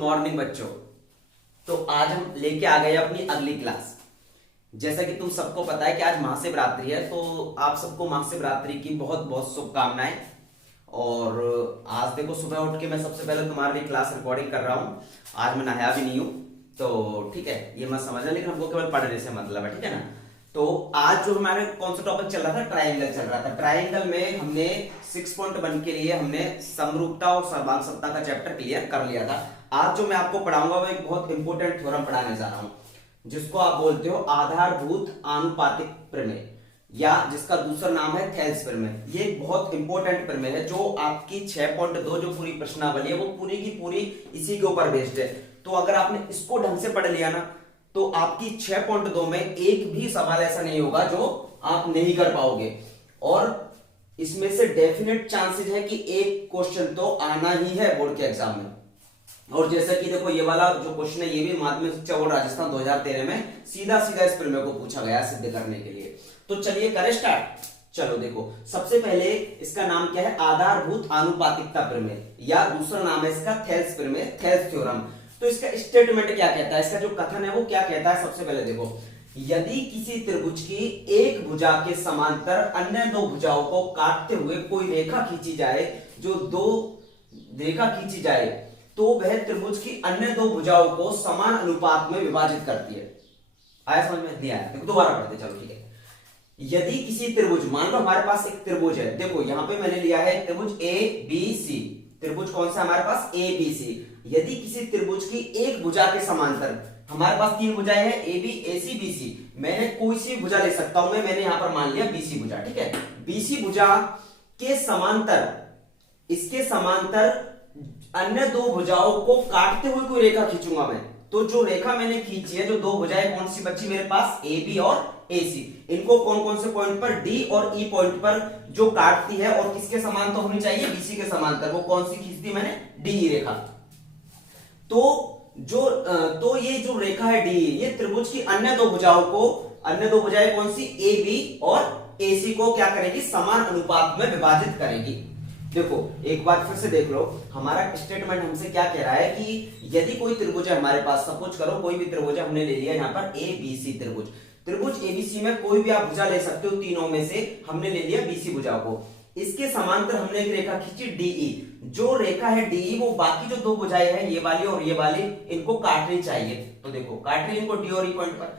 Morning बच्चों। तो आज हम लेके आ गए अपनी अगली क्लास। जैसा कि तुम सबको पता है कि आज महाशिवरात्रि है, तो आप सबको महाशिवरात्रि की बहुत बहुत शुभकामनाएं। और आज देखो सुबह उठ के मैं सबसे पहले तुम्हारे लिए क्लास रिकॉर्डिंग कर रहा हूँ। आज मैं नहाया भी नहीं हूँ, तो ठीक है, ये मत समझना, लेकिन हमको केवल पढ़ने से मतलब है, ठीक है ना। तो आज जो हमारे कौन सा टॉपिक चल रहा था, ट्रायंगल चल रहा था। ट्रायंगल में हमने 6.1 के लिए हमने समरूपता और सर्वांग सत्ता का चैप्टर क्लियर कर लिया था। आज जो मैं आपको पढ़ाऊंगा वो एक बहुत इंपॉर्टेंट थ्योरम पढ़ाने जा रहा हूं, जिसको आप बोलते हो आधारभूत आनुपातिक प्रमेय, या जिसका दूसरा नाम है थेल्स प्रमेय। ये एक बहुत इंपॉर्टेंट प्रमेय है जो आपकी 6.2 जो पूरी प्रश्नावली है वो पूरी की पूरी इसी के ऊपर बेस्ड है। तो अगर आपने इसको ढंग से पढ़ लिया ना, तो आपकी 6.2 में एक भी सवाल ऐसा नहीं होगा जो आप नहीं कर पाओगे। और इसमें से डेफिनेट चांसेस है कि एक क्वेश्चन तो आना ही है बोर्ड के एग्जाम में। और जैसा कि देखो ये वाला जो क्वेश्चन है ये भी माध्यमिक शिक्षा बोर्ड राजस्थान 2013 में सीधा सीधा इस प्रमेय को पूछा गया सिद्ध करने के लिए। तो चलिए करें स्टार्ट। चलो देखो, सबसे पहले इसका नाम क्या है, आधारभूत आनुपातिकता प्रमेय, या दूसरा नाम है इसका थेल्स प्रमेय, थेल्स थ्योरम। तो इसका स्टेटमेंट क्या कहता है, इसका जो कथन है वो क्या कहता है। सबसे पहले देखो, यदि किसी त्रिभुज की एक भुजा के समांतर अन्य दो भुजाओं को काटते हुए कोई रेखा खींची जाए, जो दो रेखा खींची जाए तो वह त्रिभुज की अन्य दो भुजाओं को समान अनुपात में विभाजित करती है। आया समझ में? नहीं आया? देखो दोबारा पढ़ते, चलो ठीक है। यदि किसी त्रिभुज, मान लो हमारे पास एक त्रिभुज है, देखो यहां पे मैंने लिया है त्रिभुज ए बी सी। त्रिभुज कौन सा हमारे पास, ए बी सी। यदि किसी त्रिभुज की एक भुजा के समांतर, हमारे पास तीन भुजाएं हैं, A B A C B C, मैंने कोई सी भुजा ले सकता हूं, मैंने यहां पर मान लिया बीसी भुजा, ठीक है। बीसी भुजा के समांतर, इसके समांतर अन्य दो भुजाओं को काटते हुए कोई रेखा खींचूंगा मैं। तो जो रेखा मैंने खींची है, जो दो भुजाएं कौन सी बची मेरे पास, ए बी और ए सी, इनको कौन कौन से पॉइंट पर, डी और ई पॉइंट पर जो काटती है, और किसके समांतर होनी चाहिए, बीसी के समांतर। वो कौन सी खींचती मैंने, डी रेखा। तो ये जो रेखा है डी, ये त्रिभुज की अन्य दो भुजाओं को, अन्य दो भुजाएं कौन सी, ए बी और ए सी को क्या करेगी, समान अनुपात में विभाजित करेगी। देखो एक बार फिर से देख लो, हमारा स्टेटमेंट हमसे क्या कह रहा है कि यदि कोई त्रिभुज है हमारे पास, सपोज करो कोई भी त्रिभुज है, हमने ले लिया यहाँ पर ए बी सी त्रिभुज। त्रिभुज एबीसी में कोई भी आप भुजा ले सकते हो, तीनों में से हमने ले लिया बीसी भुजा को। इसके समांतर हमने एक रेखा खींची डीई। जो रेखा है डीई वो बाकी जो दो भुजाएं हैं, ये वाली और ये वाली, इनको काटनी चाहिए। तो देखो काट रही इनको डी और ई पॉइंट पर।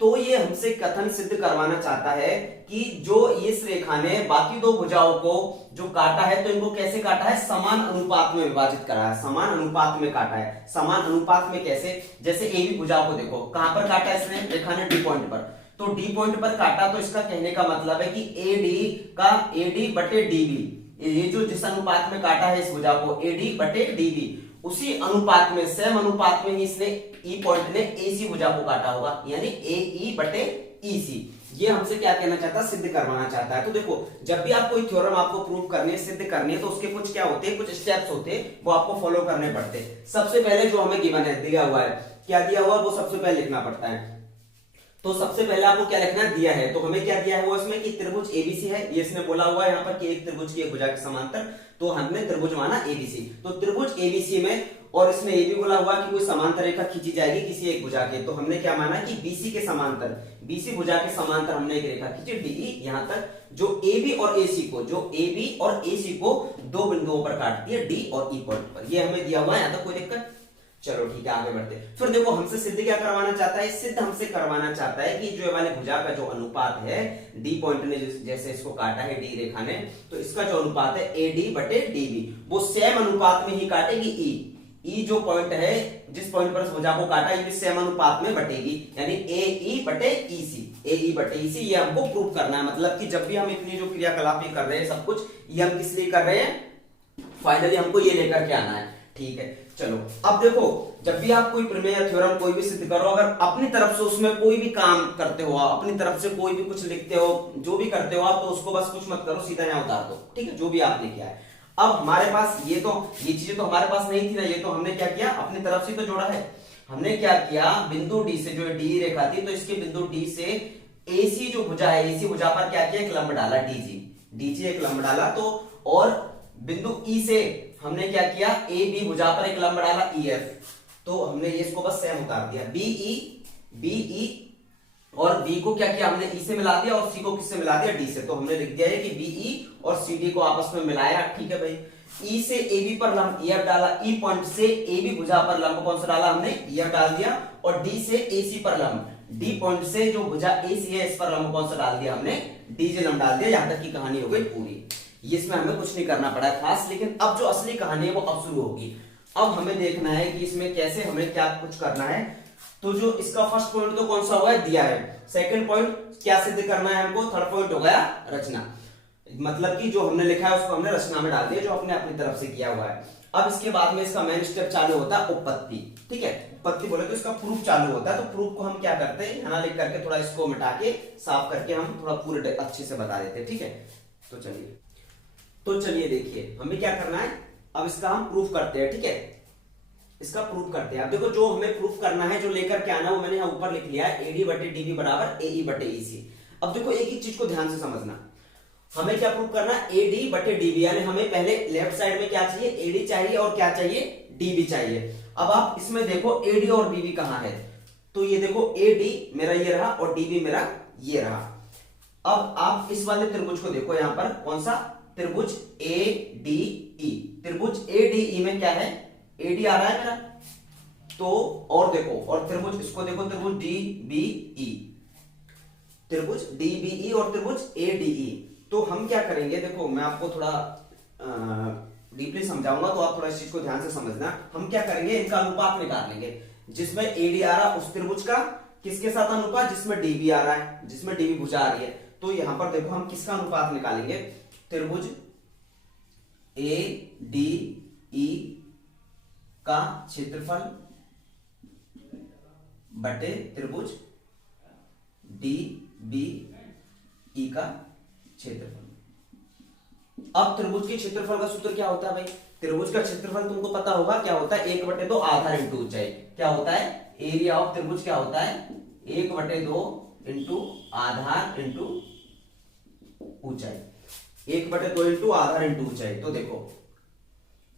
तो ये हमसे कथन सिद्ध करवाना चाहता है कि जो इस रेखा ने बाकी दो भुजाओं को जो काटा है, तो इनको कैसे काटा है, समान अनुपात में विभाजित करा है, समान अनुपात में काटा है। समान अनुपात में कैसे, जैसे ए बी भुजा को देखो कहां पर काटा इसने, रेखा ने डी पॉइंट पर। तो डी पॉइंट पर काटा, तो इसका कहने का मतलब है कि ए डी का ए डी बटे डी बी, ये जो जिस अनुपात में काटा है इस भुजा को, ए डी बटे डी बी, उसी अनुपात में, सेम अनुपात में ही इसने ई पॉइंट ने ए सी भुजा को काटा होगा, यानी ए ई बटे ई सी। ये हमसे क्या कहना चाहता है, सिद्ध करवाना चाहता है। तो देखो जब भी आप कोई थ्योरम आपको प्रूव करनी है, सिद्ध करनी है, तो उसके कुछ क्या होते हैं, कुछ स्टेप्स होते हैं, वो आपको फॉलो करने पड़ते हैं। सबसे पहले जो हमें गिवन है, दिया हुआ है, क्या दिया हुआ है, वो सबसे पहले लिखना पड़ता है। तो सबसे पहले आपको क्या लिखना दिया है, तो हमें क्या दिया है वो इसमें कि त्रिभुज एबीसी है, ये इसने बोला हुआ है यहाँ पर कि एक त्रिभुज की एक भुजा के समांतर, तो हमने त्रिभुज माना एबीसी। तो त्रिभुज एबीसी में, और इसमें ये भी बोला हुआ कि कोई समांतर रेखा खींची जाएगी किसी एक भुजा के, तो हमने क्या माना कि बीसी के समांतर, बीसी भुजा के समांतर हमने एक रेखा खींची डीई यहां तक, जो ए बी और ए सी को, जो ए बी और ए सी को दो बिंदुओं पर काटती है, डी और ई पॉइंट पर। ये हमें दिया हुआ है, यहां तक कोई दिक्कत। चलो ठीक है, आगे बढ़ते। फिर देखो हमसे सिद्ध क्या करवाना चाहता है, सिद्ध हमसे करवाना चाहता है कि जो वाले भुजा का जो अनुपात है, डी पॉइंट ने जैसे इसको काटा है डी रेखा ने, तो इसका जो अनुपात है ए डी बटे डी बी, वो सेम अनुपात में ही काटेगी ई। ई जो पॉइंट है, जिस पॉइंट पर इस भुजा को काटा, ये भी सेम अनुपात में बटेगी, यानी ए ई बटे ई सी, ए ई बटे ई सी। ये हमको प्रूव करना है, मतलब कि जब भी हम इतनी जो क्रियाकलाप कर रहे हैं, सब कुछ ये हम किस लिए कर रहे हैं, फाइनली हमको ये लेकर के आना है, ठीक है। चलो अब देखो, जब भी आप कोई प्रमेय या थ्योरम कोई भी सिद्ध करो, अगर अपनी तरफ से उसमें कोई भी काम करते हो, अपनी तरफ से कोई भी कुछ लिखते हो, जो भी करते हो आप, तो उसको बस कुछ मत करो, सीधा यहाँ उतार दो, ठीक है, जो भी आपने किया है। अब हमारे पास ये चीजें तो हमारे पास नहीं थी ना, ये तो हमने क्या किया, अपनी तरफ से तो जोड़ा है। हमने क्या किया, बिंदु डी से, जो डी रेखा थी, तो इसके बिंदु डी से एसी जो भुजा है, एसी भुजा पर क्या किया, एक लंब डाला, डीजी, डीजी एक लंब डाला। तो और बिंदु ई से हमने क्या किया, ए बी भुजा पर एक लंब डाला ई एफ, तो हमने ये इसको बस सेम उतार दिया, बीई और बी को क्या किया हमने ई से मिला दिया और सी को किससे मिला दिया, डी से। तो हमने लिख दिया है कि बीई और सी डी को आपस में मिलाया, ठीक है भाई। ई से ए बी पर लंब ई एफ डाला, ई पॉइंट से ए बी भुजा पर लंब कौन सा डाला हमने, ई एफ डाल दिया, और डी से ए सी पर लंब, डी पॉइंट से जो भुजा ए सी है इस पर लंब कौन सा डाल दिया हमने, डी जे लंब डाल दिया। यहां तक की कहानी हो गई पूरी, ये इसमें हमें कुछ नहीं करना पड़ा खास। लेकिन अब जो असली कहानी है वो अब शुरू होगी। अब हमें देखना है कि इसमें कैसे हमें क्या कुछ करना है। तो जो इसका फर्स्ट पॉइंट तो कौन सा हुआ है, दिया है। सेकंड पॉइंट क्या सिद्ध करना है हमको, थर्ड पॉइंट हो गया रचना, मतलब कि जो हमने लिखा है उसको हमने रचना में डाल दिया, जो अपने अपनी तरफ से किया हुआ है। अब इसके बाद में इसका मेन स्टेप चालू होता है उत्पत्ति, ठीक है। उत्पत्ति बोले तो इसका प्रूफ चालू होता है। तो प्रूफ को हम क्या करते हैं, है ना, लिख करके थोड़ा इसको मिटा के साफ करके हम थोड़ा पूरे अच्छे से बता देते हैं, ठीक है। तो चलिए देखिए हमें क्या करना है, अब इसका हम प्रूफ करते हैं, ठीक है। इसका प्रूफ करते हैं। अब देखो जो हमें प्रूफ करना है, जो लेकर के आना वो मैंने यहाँ ऊपर लिख लिया है, एडी बटे डीबी बराबर एई बटे ईसी। अब देखो एक ही चीज को ध्यान से समझना, हमें क्या प्रूफ करना है, एडी बटे डीबी, यानी हमें पहले लेफ्ट साइड में क्या चाहिए, एडी चाहिए और क्या चाहिए, डीबी चाहिए। अब आप इसमें देखो एडी और डीबी कहां है, तो ये देखो एडी मेरा ये रहा और डीबी मेरा ये रहा। अब आप इस वाले त्रिभुज को देखो, यहां पर कौन सा त्रिभुज, ए डी ई। त्रिभुज ए डी ई में क्या है, एडी आ रहा है मेरा, तो और देखो, और त्रिभुज इसको देखो, त्रिभुज डी बी ई, त्रिभुज डी बी ई और त्रिभुज ए डी ई। तो हम क्या करेंगे, देखो मैं आपको थोड़ा डीपली समझाऊंगा, तो आप थोड़ा इस चीज को ध्यान से समझना। हम क्या करेंगे, इनका अनुपात निकाल लेंगे, जिसमें एडी आ रहा उस त्रिभुज का किसके साथ अनुपात, जिसमें डीबी आ रहा है, जिसमें डीबी भुजा आ रही है। तो यहां पर देखो हम किसका अनुपात निकालेंगे, त्रिभुज ए डी ई का क्षेत्रफल बटे त्रिभुज डी बी ई का क्षेत्रफल। अब त्रिभुज के क्षेत्रफल का सूत्र क्या होता है भाई, त्रिभुज का क्षेत्रफल तुमको पता होगा क्या होता है, 1/2 आधार इंटू ऊंचाई। क्या होता है, एरिया ऑफ त्रिभुज क्या होता है, 1/2 इंटू आधार इंटू ऊंचाई, 1/2 इंटू आधार इंटू ऊंचाई। तो देखो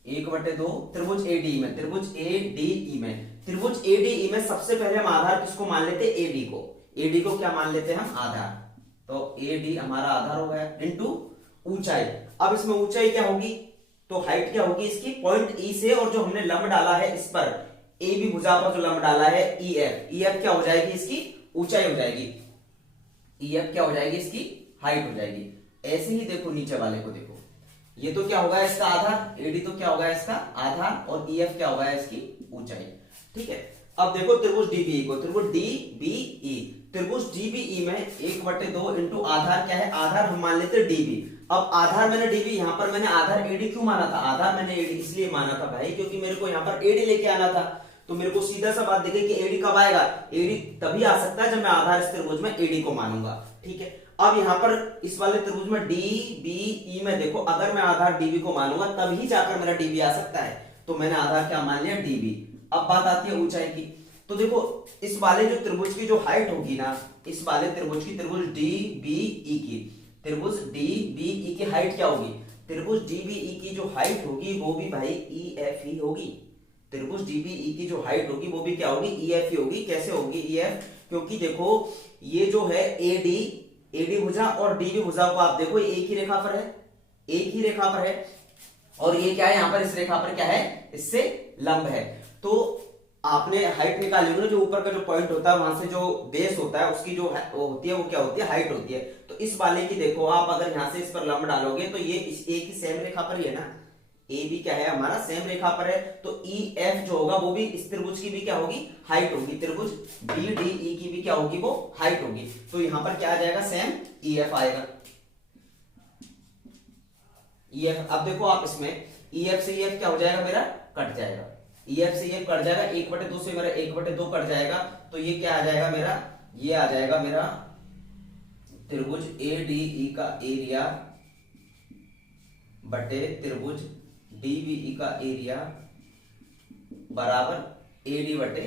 1/2 त्रिभुज एडी में, त्रिभुज एडीई में, त्रिभुज एडीई में सबसे पहले हम आधार किसको मान लेते हैं, एडी को। एडी को क्या मान लेते हैं हम, आधार। तो एडी हमारा आधार हो गया, इंटू ऊंचाई। अब इसमें ऊंचाई क्या होगी, तो हाइट क्या होगी इसकी, पॉइंट ई से, और जो हमने लंब डाला है इस पर ए बी भुजा पर जो लंब डाला है ई एफ, ई एफ क्या हो जाएगी, इसकी ऊंचाई हो जाएगी, ई एफ क्या हो जाएगी, इसकी हाइट हो जाएगी। ऐसे ही देखो नीचे वाले को देखो, ये तो क्या होगा इसका आधार, एडी तो क्या होगा इसका आधार, और ई एफ क्या होगा इसकी ऊंचाई, ठीक है। अब देखो त्रिभुज डीबीई को, त्रिभुज डीबीई, त्रिभुज डीबीई में 1/2 इंटू आधार क्या है, आधार हम मान लेते डीबी। अब आधार मैंने डीबी, यहां पर मैंने आधार एडी क्यों माना था, आधार मैंने एडी इसलिए माना था भाई क्योंकि मेरे को यहां पर एडी लेके आना था। तो मेरे को सीधा सा बात दिखे कि एडी कब आएगा, एडी तभी आ सकता है जब मैं आधार इस त्रिभुज में एडी को मानूंगा, ठीक है। अब यहां पर इस वाले त्रिभुज में डी बी ई में देखो, अगर मैं आधार डीबी को मानूंगा तभी जाकर मेरा डीबी आ सकता है। तो मैंने आधार क्या मान लिया, डीबी। अब बात आती है ऊंचाई की। तो देखो इस वाले जो त्रिभुज की जो हाइट होगी ना, इस वाले त्रिभुज की, त्रिभुज डी बी ई की, त्रिभुज डी बी ई की हाइट क्या होगी, त्रिभुज डी बी ई की जो हाइट होगी वो भी भाई ई एफ ही होगी। त्रिभुज डी बी ई की जो हाइट होगी वो भी क्या होगी, ई एफ ही होगी। कैसे होगी ई एफ, क्योंकि देखो ये जो है एडी, एडी भुजा और डीबी भुजा को आप देखो एक ही रेखा पर है, एक ही रेखा पर है, और ये क्या है यहाँ पर इस रेखा पर क्या है, इससे लंब है। तो आपने हाइट निकाली होगी ना, जो ऊपर का जो पॉइंट होता है वहां से जो बेस होता है उसकी जो वो होती है वो क्या होती है, हाइट होती है। तो इस वाले की देखो आप अगर यहां से इस पर लंब डालोगे तो ये इस एक ही सेम रेखा पर ही है ना, ए बी क्या है हमारा सेम रेखा पर है। तो ई एफ जो होगा वो भी इस त्रिभुज की भी क्या होगी, हाइट होगी। त्रिभुज डी डी ई की भी क्या होगी, वो हाइट होगी। तो यहां पर क्या आ जाएगा, सेम ई एफ आएगा, ई एफ। अब देखो आप इसमें ई एफ से ई एफ क्या हो जाएगा, मेरा कट जाएगा, ई एफ से ये कट जाएगा, 1/2 से मेरा 1/2 कट जाएगा। तो ये क्या आ जाएगा मेरा, ये आ जाएगा मेरा त्रिभुज ए डी ई का एरिया बटे त्रिभुज डी बी ई का एरिया बराबर ए डी बटे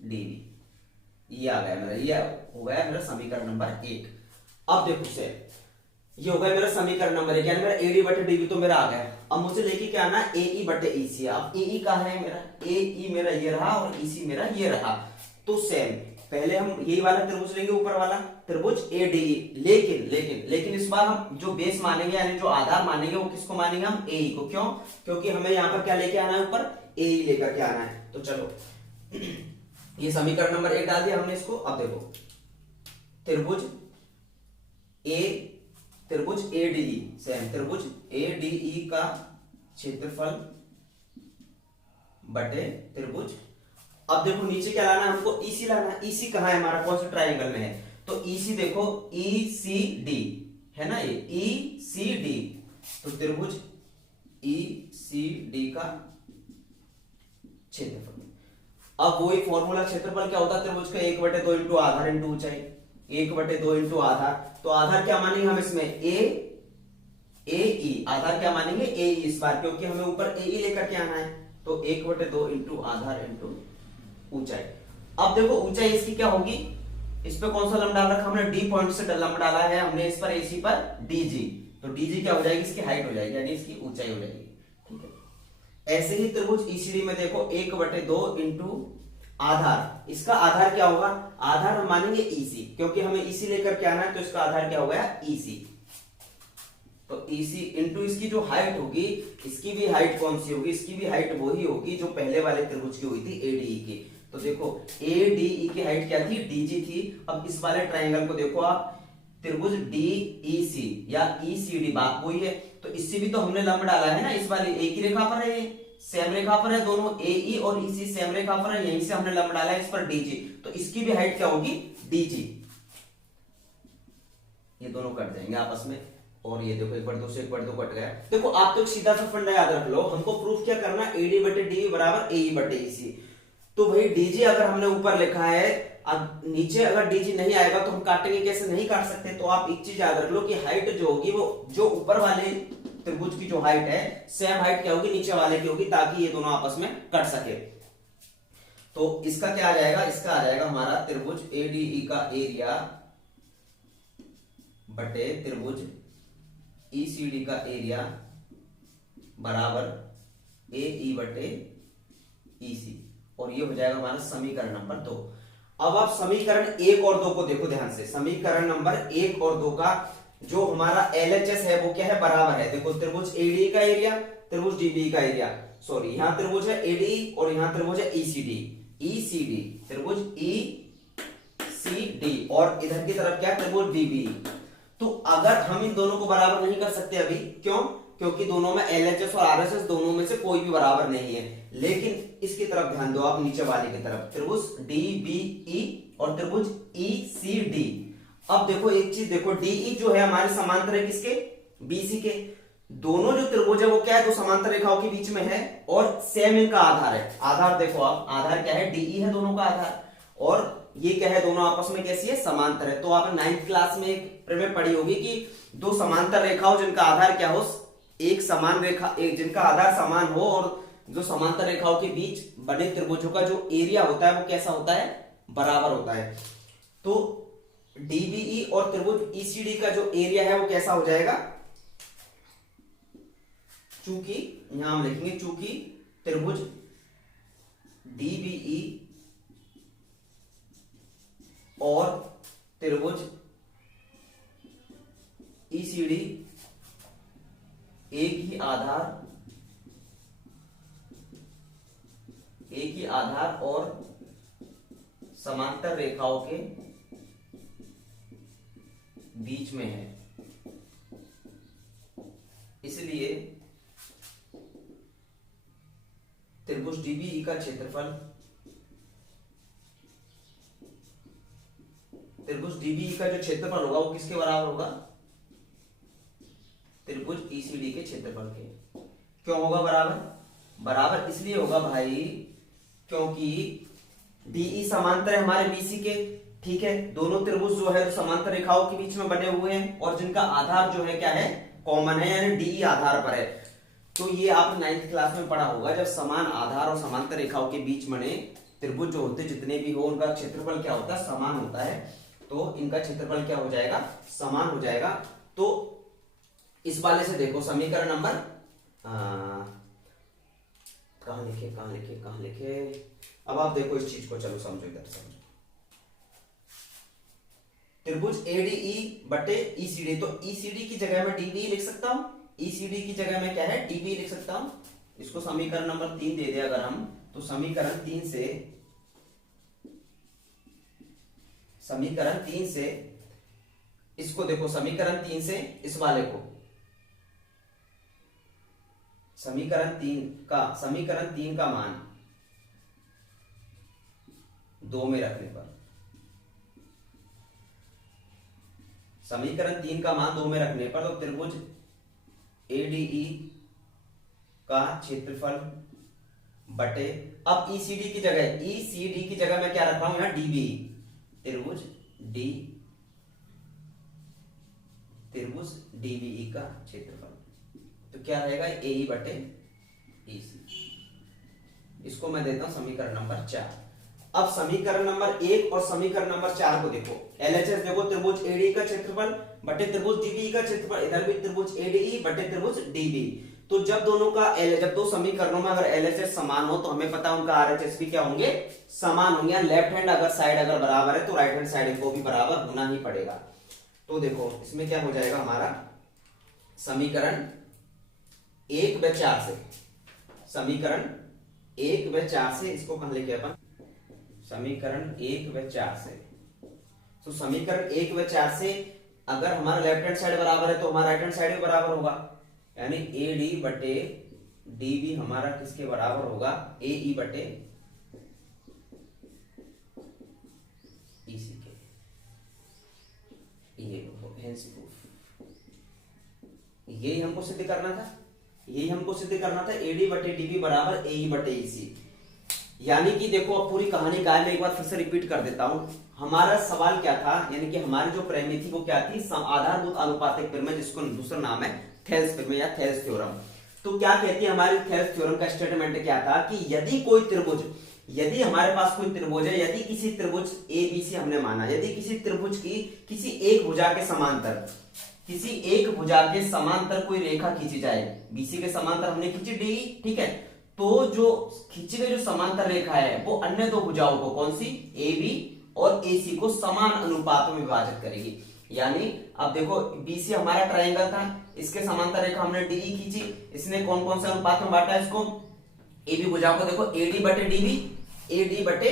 डी बी। ये आ गया मेरा, ये हो गया मेरा समीकरण नंबर 1। अब देखो से ये हो गया मेरा समीकरण नंबर 1, यानी मेरा ए डी बटे डी बी तो मेरा आ गया। अब मुझे लेके क्या आना, ए ई बटे ई सी। अब ए ई कहाँ है मेरा, ए ई मेरा ये रहा और ई सी मेरा ये रहा। तो सेम पहले हम यही वाला त्रिभुज लेंगे, ऊपर वाला त्रिभुज ए डी ई। लेकिन लेकिन लेकिन इस बार हम जो बेस मानेंगे यानी जो आधार मानेंगे वो किसको मानेंगे, हम ए ई को। क्यों, क्योंकि हमें यहाँ पर क्या लेके आना है, ऊपर ए ई लेकर के आना है। तो चलो ये समीकरण नंबर 1 डाल दिया हमने इसको। अब देखो त्रिभुज ए डी ई, सेम त्रिभुज ए डी ई का क्षेत्रफल बटे त्रिभुज। अब देखो नीचे क्या लाना है हमको, ईसी लाना है। ईसी कहाँ है हमारा, कौन से ट्राइंगल में है, तो ईसी देखो ई सी डी है ना, ये ई सी डी। तो त्रिभुज ई सी डी का क्षेत्रफल। अब वही फॉर्मूला, क्षेत्रफल क्या होता है त्रिभुज का, 1/2 इंटू आधार इंटू ऊंचाई, 1/2 इंटू आधार। तो आधार क्या मानेंगे हम इसमें, ए ई। आधार क्या मानेंगे, ए ई इस बार, क्योंकि हमें ऊपर ए ई लेकर के आना है। तो 1/2 इंटू आधार इंटू ऊंचाई। अब देखो ऊंचाई इसकी क्या होगी, इस पे कौन सा लंब डाल रखा हमने, डी पॉइंट से लंब डाला है हमने इस पर, एसी पर डीजी। तो डीजी क्या हो जाएगी, इसकी हाइट हो जाएगी, यानी इसकी ऊंचाई हो जाएगी। ठीक है, ऐसे ही त्रिभुज ईसीडी में देखो 1/2 इंटू आधार। इसका आधार क्या होगा, आधार हम मानेंगे ईसी, क्योंकि हमें ईसी लेकर के आना है। तो इसका आधार क्या हो गया, ईसी। तो ईसी इंटू इसकी जो हाइट होगी, इसकी भी हाइट कौन सी होगी, इसकी भी हाइट वही होगी जो पहले वाले त्रिभुज की हुई थी, एडीई की। तो देखो एडीई की हाइट क्या थी, डीजी थी। अब इस वाले ट्राइंगल को देखो आप, त्रिभुज डीईसी या ईसीडी, बात वही है। तो इससे भी तो हमने लंब डाला है ना, इस वाली एक ही रेखा पर है, सेम रेखा पर है दोनों, एई और ईसी सेम रेखा पर है, यहीं से हमने लंब डाला है इस पर डीजी। तो इसकी भी हाइट क्या होगी, डीजी। ये दोनों कट जाएंगे आपस में, और ये देखो 1/2 से 1/2 कट गया। देखो आप तो सीधा सा फंडा याद रख लो, हमको प्रूफ क्या करना है, एडी बटे डी बराबर एई बटे ईसी। तो भाई डीजी अगर हमने ऊपर लिखा है, अब नीचे अगर डीजी नहीं आएगा तो हम काटेंगे कैसे, नहीं काट सकते। तो आप एक चीज याद रख लो कि हाइट जो होगी वो जो ऊपर वाले त्रिभुज की जो हाइट है, सेम हाइट क्या होगी, नीचे वाले की होगी, ताकि ये दोनों आपस में कट सके। तो इसका क्या आ जाएगा, इसका आ जाएगा हमारा त्रिभुज एडीई का एरिया बटे त्रिभुज ईसीडी का एरिया बराबर एई बटे ईसी। और ये हो जाएगा हमारा समीकरण नंबर 2। अब आप समीकरण 1 और 2 को देखो ध्यान से। समीकरण नंबर 1 और 2 का जो हमारा एलएचएस है वो क्या है, बराबर है। देखो त्रिभुज एडीई का एरिया, त्रिभुज डीबीई का एरिया, सॉरी यहां त्रिभुज है एडीई और यहां त्रिभुज है ईसीडी। ईसीडी त्रिभुज ईसीडी और इधर की तरफ क्या, त्रिभुज डीबीई। तो अगर हम इन दोनों को बराबर नहीं कर सकते अभी, क्यों, क्योंकि दोनों में एलएचएस और आरएचएस दोनों में से कोई भी बराबर नहीं है। लेकिन इसकी तरफ ध्यान दो आप, नीचे वाले की तरफ, त्रिभुज डीबीई और त्रिभुज ईसीडी। अब देखो एक चीज देखो, डीई जो है हमारे समांतर है किसके, बीसी के। दोनों जो त्रिभुज है वो क्या है, दो समांतर रेखाओं के बीच में है और सेम इनका आधार है। आधार देखो आप, आधार क्या है, डीई है दोनों का आधार, और ये क्या है, दोनों आपस में कैसी है, समांतर है। तो आपने 9th क्लास में एक प्रमेय पढ़ी होगी कि दो समांतर रेखाओं जिनका आधार क्या हो, एक समान रेखा, एक जिनका आधार समान हो, और जो समांतर रेखाओं के बीच बने त्रिभुजों का जो एरिया होता है वो कैसा होता है, बराबर होता है। तो डीबीई और त्रिभुज ईसीडी का जो एरिया है वो कैसा हो जाएगा, चूंकि यहां हम लिखेंगे चूंकि त्रिभुज डीबीई और त्रिभुज ईसीडी एक ही आधार और समांतर रेखाओं के बीच में है, इसलिए त्रिभुज डीबीई का क्षेत्रफल, त्रिभुज डीबीई का जो क्षेत्रफल होगा वो किसके बराबर होगा, त्रिभुज ईसीडी के क्षेत्रफल के। क्यों होगा बराबर, बराबर इसलिए होगा भाई क्योंकि डीई समांतर है हमारे बीसी के, ठीक है। दोनों त्रिभुज जो है समांतर रेखाओं के बीच में बने हुए हैं और जिनका आधार जो है क्या है, कॉमन है, यानी डीई आधार पर है। तो ये आपने 9th क्लास में पढ़ा होगा, जब समान आधार और समांतर रेखाओं के बीच बने त्रिभुज जो होते जितने भी हो उनका क्षेत्रफल क्या होता है, समान होता है। तो इनका क्षेत्रफल क्या हो जाएगा, समान हो जाएगा। तो इस वाले से देखो समीकरण नंबर कहाँ लिखे कहाँ लिखे कहाँ लिखे। अब आप देखो इस चीज को, चलो समझो, इधर समझो। त्रिभुज एडीई बटे ईसीडी, तो ईसीडी की जगह में डीबी लिख सकता हूं, ईसीडी की जगह में क्या है डीबी लिख सकता हूं। इसको समीकरण नंबर 3 दे दे अगर हम, तो समीकरण 3 से इसको देखो, समीकरण 3 से इस वाले को, समीकरण 3 का मान 2 में रखने पर, समीकरण 3 का मान 2 में रखने पर, तो त्रिभुज एडीई का क्षेत्रफल बटे, अब ईसीडी की जगह मैं क्या रख रहा हूं यहां डीबी, त्रिभुज डीबीई का क्षेत्रफल, तो क्या रहेगा एई बटे ईसी। इसको मैं देता हूं समीकरण नंबर 4। अब समीकरण नंबर 1 और समीकरण नंबर 4 को देखो, एलएचएस देखो, त्रिभुज एडीई का क्षेत्रफल बटे त्रिभुज डीबीई का क्षेत्रफल, इधर भी त्रिभुज एडीई बटे त्रिभुज डीबी। तो जब दो समीकरणों में अगर एलएचएस समान हो तो हमें पता है उनका आरएचएस भी क्या होंगे, समान होंगे। लेफ्ट हैंड अगर साइड अगर बराबर है तो राइट हैंड साइड को भी बराबर होना ही पड़ेगा। तो देखो इसमें क्या हो जाएगा हमारा, समीकरण 1 व 4 से, समीकरण 1 व 4 से इसको कहां लिखे अपन, समीकरण 1 व 4 से, तो समीकरण 1 व 4 से अगर हमारा लेफ्ट हैंड साइड बराबर है तो हमारा राइट हैंड साइड भी बराबर होगा, यानी एडी बटे डीबी हमारा किसके बराबर होगा, एई बटे ईसी के। ये हेंस प्रूफ, यही हमको सिद्ध करना था, एडी बटे डीबी बराबर एई बटे ईसी। यानी कि देखो अब पूरी कहानी का है, मैं एक बार फिर से रिपीट कर देता हूं। हमारा सवाल क्या था, यानी कि हमारी जो प्रमेय थी वो क्या थी, आधारभूत आनुपातिक प्रमेय, जिसको दूसरा नाम है थेल्स प्रमेय या थेल्स थ्योरम। तो क्या कहती है हमारी थेल्स थ्योरम का स्टेटमेंट क्या था कि यदि हमारे पास कोई त्रिभुज है, यदि किसी त्रिभुज एबीसी हमने माना, यदि किसी त्रिभुज की किसी एक भुजा के समांतर कोई रेखा खींची जाए, बीसी के समांतर हमने खींची डी, ठीक है, तो जो खींची गई जो समांतर रेखा है वो अन्य दो भुजाओं को, कौन सी, ए बी और ए सी को समान अनुपातों में विभाजित करेगी। यानी अब देखो बीसी हमारा ट्रायंगल था, इसके समांतर रेखा हमने डी खींची, इसने कौन कौन से अनुपात में बांटा, इसको ए बी भुजा को देखो एडी बटे डीबी, एडी बटे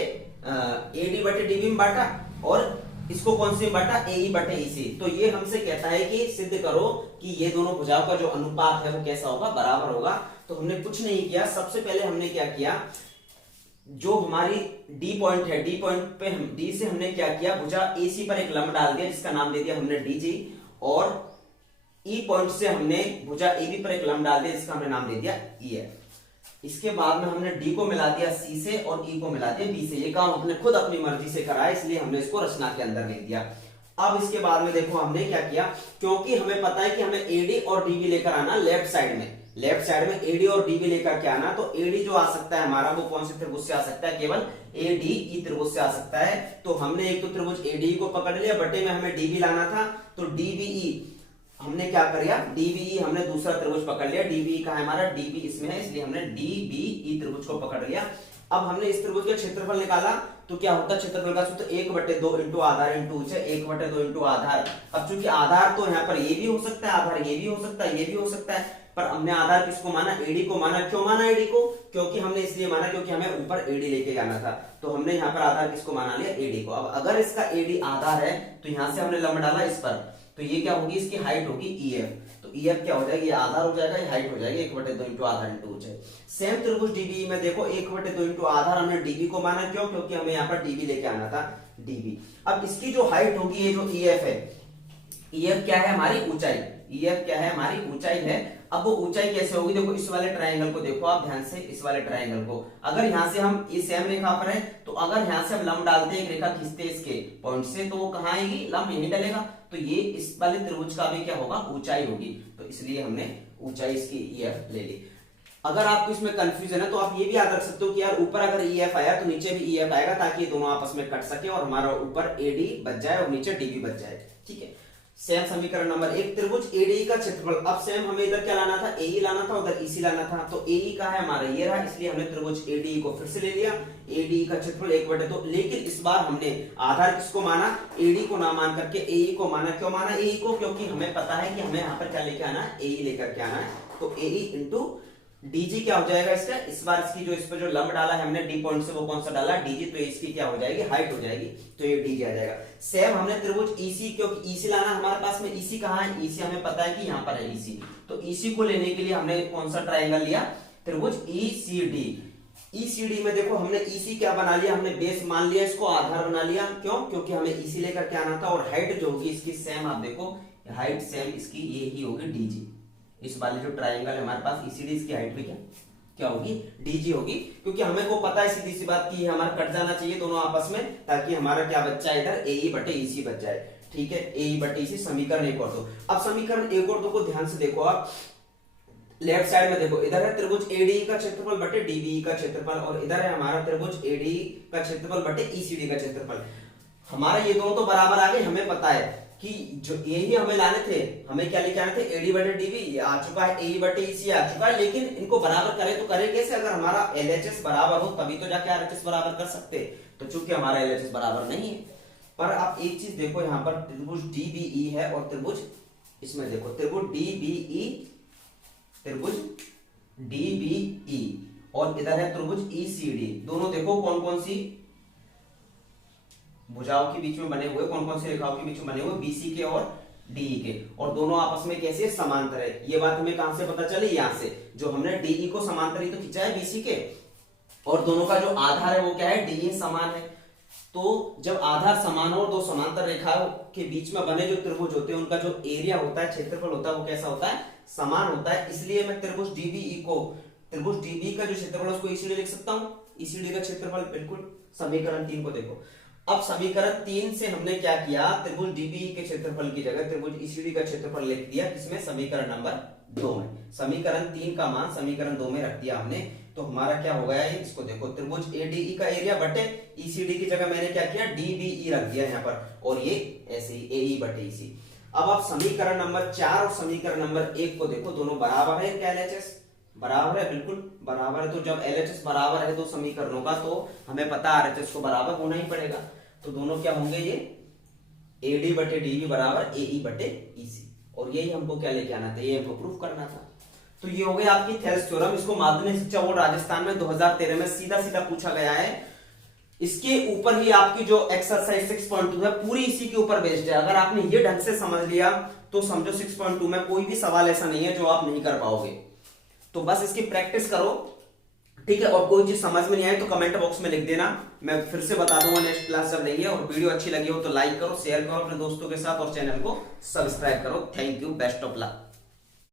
डीबी में बांटा, और इसको कौन से बांटा, एई बटे ईसी। तो ये हमसे कहता है कि सिद्ध करो कि ये दोनों भुजाओं का जो अनुपात है वो कैसा होगा, बराबर होगा। तो हमने कुछ नहीं किया, सबसे पहले हमने क्या किया, जो हमारी डी पॉइंट है, डी पॉइंट पे हम डी से हमने क्या किया, भुजा एसी पर एक लंब डाल दिया जिसका नाम दे दिया हमने डीजी, और ई पॉइंट से हमने भुजा एबी पर एक लंब डाल दिया जिसका हमने नाम दे दिया ईएफ। इसके बाद में हमने डी को मिला दिया सी से और ई को मिला दिया बी से। ये काम हमने खुद अपनी मर्जी से करा है, इसलिए हमने इसको रचना के अंदर ले दिया। अब इसके बाद में देखो हमने क्या किया, क्योंकि हमें पता है कि हमें एडी और डीबी लेकर आना लेफ्ट साइड में एडी और डीबी लेकर के आना, तो एडी जो आ सकता है हमारा वो कौन से त्रिभुज से आ सकता है, केवल एडीई त्रिभुज से आ सकता है। तो हमने एक तो त्रिभुज एडीई को पकड़ लिया, बटे में हमें डीबी लाना था, तो डीबीई हमने क्या कर लिया, डीबीई हमने दूसरा त्रिभुज पकड़ लिया, डीबीई का है हमारा, डीबी इसमें है इसलिए हमने डीबीई त्रिभुज को पकड़ लिया। अब हमने इस त्रिभुज का क्षेत्रफल निकाला, तो क्या होता है क्षेत्रफल का सूत्र 1/2 इंटू आधार इंटू ऊंचाई, 1/2 इंटू आधार। अब चूंकि आधार तो यहाँ पर ये भी हो सकता है, आधार ये भी हो सकता है, ये भी हो सकता है, पर हमने आधार किसको माना, एडी को माना। क्यों माना एडी को, क्योंकि हमने इसलिए माना क्योंकि हमें ऊपर एडी लेके जाना था, तो हमने यहाँ पर आधार किसको माना लिया, एडी को। अब अगर इसका एडी आधार है तो यहाँ से हमने लंब डाला इस पर, तो ये क्या होगी, इसकी हाइट होगी ईएफ, तो ईएफ क्या हो जाएगी, आधार हो जाएगा, ये हाइट हो जाएगी 1/2 इंटू आधार इंटू ऊंचाई। सेम त्रिभुज डीबी में देखो 1/2 इंटू आधार हमने डीबी को माना, क्यों, क्योंकि हमें यहाँ पर डीबी लेके आना था, डीबी। अब इसकी जो हाइट होगी, ये जो ईएफ है, ईएफ क्या है हमारी ऊंचाई, ईएफ क्या है हमारी ऊंचाई है। अब वो ऊंचाई कैसे होगी, देखो इस वाले ट्रायंगल को देखो आप ध्यान से, इस वाले ट्रायंगल को अगर यहाँ से हम ये सेम रेखा पर है, तो अगर यहाँ से हम लंब डालते हैं, एक रेखा खींचते हैं इसके पॉइंट से, तो वो कहाँ आएगी, लंब यहीं डलेगा, तो ये इस वाले त्रिभुज का भी क्या होगा, ऊंचाई होगी, तो इसलिए हमने ऊंचाई इसकी ईएफ ले ली। अगर आपको इसमें कंफ्यूजन है तो आप ये भी याद रख सकते हो कि यार ऊपर अगर ईएफ आया तो नीचे भी ईएफ आएगा, ताकि ये दोनों आपस में कट सके और हमारा ऊपर एडी बच जाए और नीचे डीबी बच जाए, ठीक है। सेम समीकरण नंबर 1, त्रिभुज एडीई का क्षेत्रफल। अब सेम हमें इधर क्या लाना था, एई लाना था, उधर ईसी लाना था। तो एई का है हमारा ये रहा, इसलिए हमने त्रिभुज एडीई को फिर से ले लिया। एडीई का क्षेत्रफल 1/2, लेकिन इस बार हमने आधार किसको माना, एडी को ना मान करके एई को माना। क्यों माना एई को, क्योंकि हमें पता है कि हमें यहाँ पर क्या लेके आना है, एई लेकर के आना है। तो एई इंटू डीजी क्या हो जाएगा इसका, इस बार इसकी जो इस पर जो लंब डाला है हमने डी पॉइंट से, वो कौन सा डाला, डीजी। तो इसकी क्या हो जाएगी, हाइट हो जाएगी, तो ये डीजी आ जाएगा। सेम हमने त्रिभुज ईसी, क्योंकि ईसी लाना हमारे पास में, ईसी कहाँ है, ईसी हमें पता है कि यहाँ पर है ईसी। तो ईसी को लेने के लिए हमने कौन सा ट्राइंगल लिया, त्रिभुज ईसीडी। ईसीडी में देखो हमने ईसी क्या बना लिया, हमने बेस मान लिया, इसको आधार बना लिया। क्यों, क्योंकि हमें ईसी लेकर के आना था। और हाइट जो होगी इसकी सेम, आप देखो हाइट सेम इसकी ये ही होगी डीजी। इस वाले जो ट्राइंगल है हमारे पास ईसीडी, इसकी हाइट भी क्या होगी, डीजी होगी। क्योंकि हमें को पता है सीधी सी बात की हमारा कट जाना चाहिए दोनों आपस में, ताकि हमारा क्या बच जाए इधर, एई बटे ईसी बच जाए। ठीक है, एई बटे ईसी। समीकरण 1 और 2। अब समीकरण 1 और 2 को ध्यान से देखो आप, लेफ्ट साइड में देखो, इधर है त्रिभुज एडीई का क्षेत्रफल बटे डीबीई का क्षेत्रफल, और इधर है हमारा त्रिभुज एडीई का क्षेत्रफल बटे ईसीडी का क्षेत्रफल। हमारा ये दोनों तो बराबर आ गए। हमें पता है कि जो यही हमें लाने थे, हमें क्या लेके आने थे, एडी बटे डीबी, ये आ चुका है, एई बटे ईसी आ चुका है। लेकिन इनको बराबर करें तो करें कैसे, अगर हमारा एलएचएस बराबर हो तभी तो जाके आरएचएस बराबर कर सकते। तो चूंकि हमारा एलएचएस बराबर नहीं है, पर आप एक चीज देखो, यहाँ पर त्रिभुज डीबीई है और त्रिभुज, इसमें देखो त्रिभुज डीबीई, त्रिभुज डीबीई, और इधर है त्रिभुज ईसीडी। दोनों देखो कौन कौन सी भुजाओं के बीच में बने हुए, कौन कौन सी रेखाओं के बीच में बने हुए, बीसी के और डीई के, और दोनों आपस में कैसे समांतर है। ये बात हमें कहां से पता चली, यहां से, जो हमने डीई को समांतर ही तो खींचा है बीसी के, और दोनों का जो आधार है वो क्या है, डीई समान है। तो जब आधार समान हो, दो समांतर रेखाओं के बीच में बने जो त्रिभुज होते हैं, उनका जो एरिया होता है, क्षेत्रफल होता है, वो कैसा होता है, समान होता है। इसलिए मैं त्रिभुज डीबीई को, त्रिभुज डीबी का जो क्षेत्रफल उसको ईसीडी लिख सकता हूं, ईसीडी का क्षेत्रफल। बिल्कुल, समीकरण 3 को देखो। अब समीकरण 3 से हमने क्या किया, त्रिभुज डीबीई के क्षेत्रफल की जगह त्रिभुज ईसीडी का क्षेत्रफल लिख दिया, किसमें, समीकरण नंबर 2 में। समीकरण 3 का मान समीकरण 2 में रख दिया हमने। तो हमारा क्या हो गया, इसको देखो, त्रिभुज एडीई का एरिया बटे ईसीडी की जगह मैंने क्या किया, डीबीई रख दिया यहाँ पर, और ये ऐसे ही एई बटे ईसी। अब आप समीकरण नंबर 4 और समीकरण नंबर 1 को देखो, दोनों बराबर है क्या, एलएचएस बराबर है, बिल्कुल बराबर है। तो जब एलएचएस बराबर है दो समीकरणों का, तो हमें पता आरएचएस को बराबर होना ही पड़ेगा। तो दोनों क्या होंगे, ये एडी बटे डीबी बराबर एई बटे ईसी, और यही हमको क्या लेके आना था, ये हमको प्रूफ करना था। तो ये हो गया आपकी थेल्स थ्योरम। इसको माध्यमिक शिक्षा बोर्ड राजस्थान में 2013 में सीधा सीधा पूछा गया है। इसके ऊपर ही आपकी जो एक्सरसाइज 6.2 है, पूरी इसी के ऊपर बेस्ड है। अगर आपने ये ढंग से समझ लिया तो समझो 6.2 में कोई भी सवाल ऐसा नहीं है जो आप नहीं कर पाओगे। तो बस इसकी प्रैक्टिस करो, ठीक है। और कोई चीज समझ में नहीं आए तो कमेंट बॉक्स में लिख देना, मैं फिर से बता दूंगा नेक्स्ट क्लास जब लेंगे। और वीडियो अच्छी लगी हो तो लाइक करो, शेयर करो अपने दोस्तों के साथ, और चैनल को सब्सक्राइब करो। Thank you, best of luck.